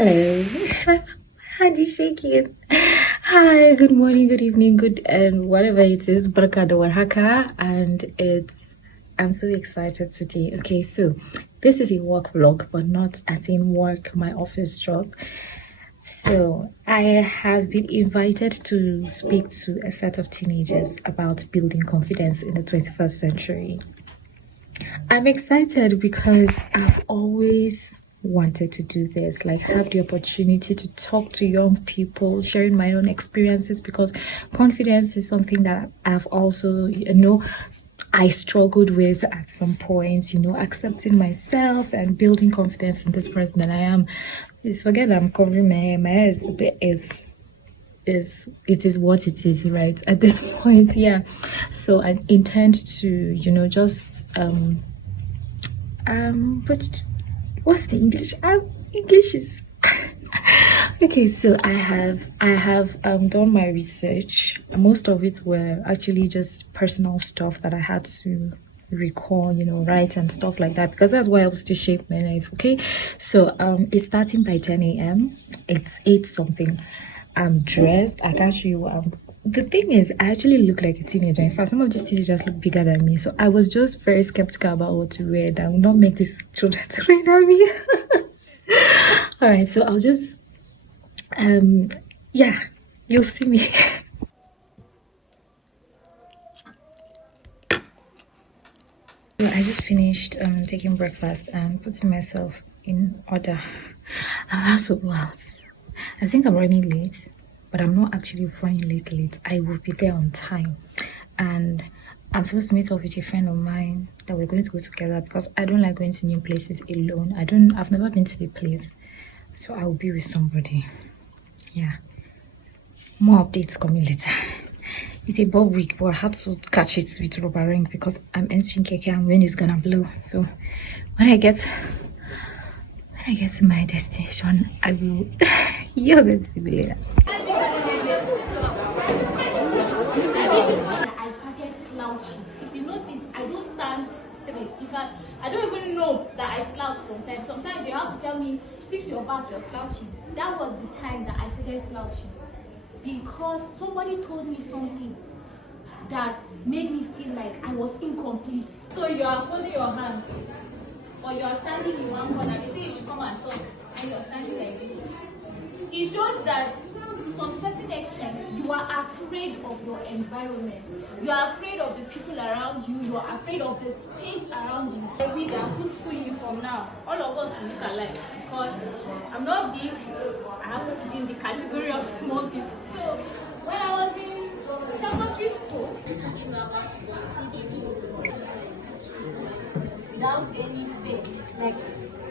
Hello. My hand is shaking. Hi, good morning, good evening, good and whatever it is. Baraka da warhaka, and I'm so excited today. Okay, so this is a work vlog, but not as in work, my office job. So I have been invited to speak to a set of teenagers about building confidence in the 21st century. I'm excited because I've always wanted to do this, like have the opportunity to talk to young people, sharing my own experiences, because confidence is something that I've also, I struggled with at some point, accepting myself and building confidence in this person that I am. Just forget that I'm covering my eyes, but it is what it is, right? At this point, yeah. So I intend to, just but what's the English? English is okay. So I have done my research. Most of it were actually just personal stuff that I had to recall, write and stuff like that, because that's what helps to shape my life. Okay, so it's starting by 10 a.m. It's 8 something. I'm dressed. I can't show you. The thing is, I actually look like a teenager. In fact, some of these teenagers look bigger than me. So I was just very skeptical about what to wear. I will not make these children to rain on me. All right, so I'll just, yeah, you'll see me. I just finished taking breakfast and putting myself in order. I have to go out. I think I'm running late, but I'm not actually running late. I will be there on time. And I'm supposed to meet up with a friend of mine that we're going to go together, because I don't like going to new places alone. I've never been to the place. So I will be with somebody. Yeah. More updates coming later. It's a bob week, but I had to catch it with rubber ring because I'm entering keke and wind is gonna blow. So when I get to my destination, I will you're going to see me later. I started slouching. If you notice, I don't stand straight. In fact, I don't even know that I slouch sometimes. Sometimes you have to tell me, fix your back, you're slouching. That was the time that I started slouching. Because somebody told me something that made me feel like I was incomplete. So you are folding your hands, or you are standing in one corner. They say you should come and talk, and you are standing like this. It shows that to some certain extent, you are afraid of your environment. You are afraid of the people around you. You are afraid of the space around you. I wig and put school uniform now. All of us look alike because I'm not big. I happen to be in the category of small people. So when I was in secondary school, without any fear,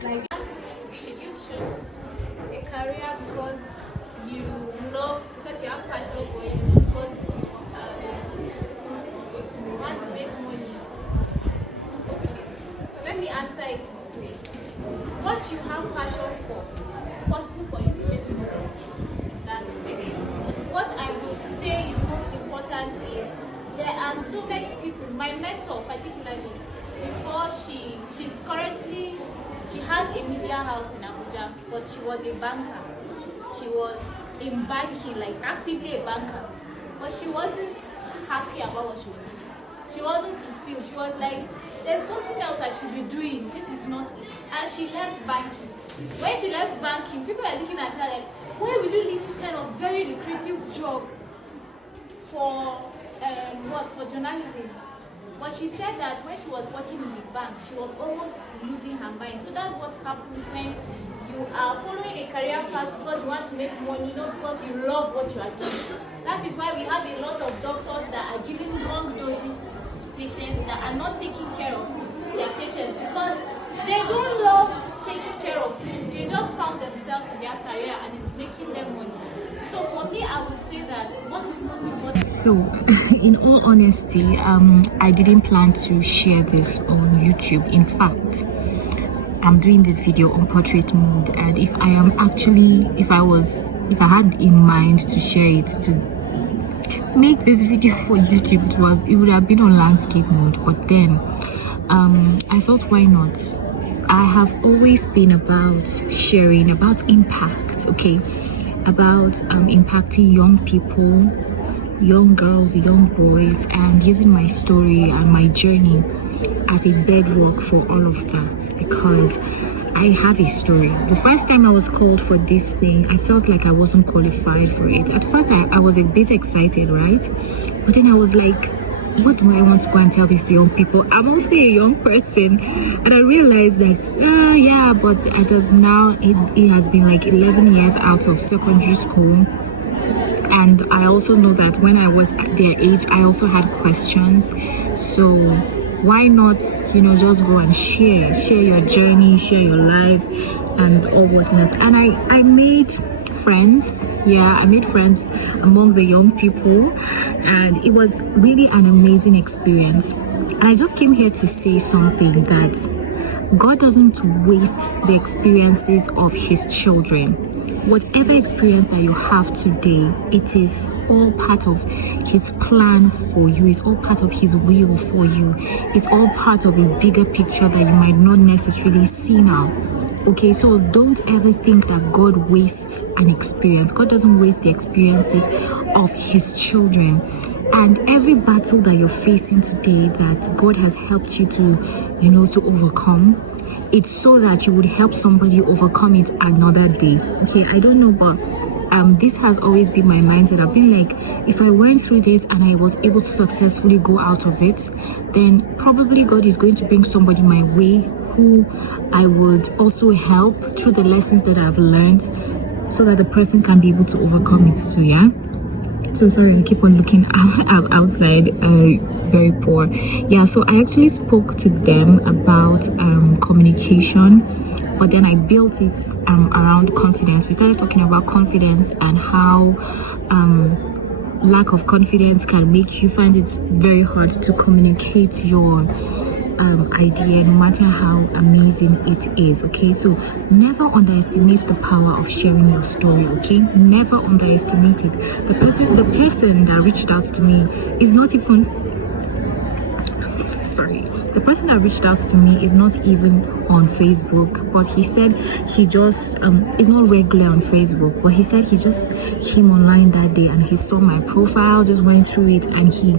like should you choose a career because you love, because you have passion for it, because you want to make money? Okay, so let me answer it this way. What you have passion for, it's possible for you to make money. That's it. But what I would say is most important is there are so many people. My mentor particularly, before she has a media house in Abuja, but she was a banker. She was in banking, like actively a banker, but she wasn't happy about what she was doing. She wasn't fulfilled. She was like, there's something else I should be doing. This is not it. And she left banking. When she left banking, people are looking at her like, why will you leave this kind of very lucrative job for for journalism? But she said that when she was working in the bank, she was almost losing her mind. So that's what happens when you are following a career path because you want to make money, not because you love what you are doing. That is why we have a lot of doctors that are giving wrong doses to patients, that are not taking care of their patients because they don't love taking care of people. They just found themselves in their career and it's making them money. So for me, I would say that what is most important. So, in all honesty, I didn't plan to share this on YouTube. In fact, I'm doing this video on portrait mode, and if I had in mind to share it to make this video for YouTube, it would have been on landscape mode. But then, I thought, why not I have always been about sharing, about impact, okay, about impacting young people, young girls, young boys, and using my story and my journey as a bedrock for all of that, because I have a story. The first time I was called for this thing, I felt like I wasn't qualified for it. At first, I was a bit excited, right? But then I was like, what do I want to go and tell these young people? I'm also a young person. And I realized that, yeah, but as of now, it has been like 11 years out of secondary school. And I also know that when I was at their age, I also had questions. So why not, just go and share your journey, share your life, and all whatnot. And I made friends. Yeah, I made friends among the young people, and it was really an amazing experience. And I just came here to say something, that God doesn't waste the experiences of his children. Whatever experience that you have today, it is all part of his plan for you. It's all part of his will for you. It's all part of a bigger picture that you might not necessarily see now. Okay, so don't ever think that God wastes an experience. God doesn't waste the experiences of his children. And every battle that you're facing today that God has helped you to overcome, it's so that you would help somebody overcome it another day. Okay, I don't know, but this has always been my mindset. I've been like, if I went through this and I was able to successfully go out of it, then probably God is going to bring somebody my way who I would also help through the lessons that I've learned, so that the person can be able to overcome it too. Yeah. So sorry, I keep on looking outside. Very poor. Yeah, so I actually spoke to them about communication, but then I built it around confidence. We started talking about confidence and how lack of confidence can make you find it very hard to communicate your idea, no matter how amazing it is. Okay, so never underestimate the power of sharing your story. Okay, never underestimate it. The person that reached out to me is not even sorry the person that reached out to me is not even on Facebook, but he said he just is not regular on Facebook, but he said he just came online that day and he saw my profile, just went through it, and he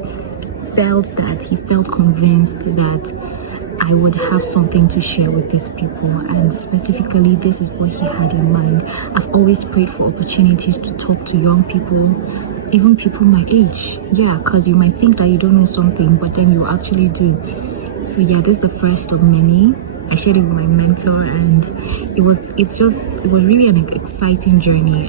felt convinced that I would have something to share with these people, and specifically this is what he had in mind. I've always prayed for opportunities to talk to young people, even people my age. Yeah, because you might think that you don't know something, but then you actually do. So yeah, this is the first of many. I shared it with my mentor, and it was really an exciting journey.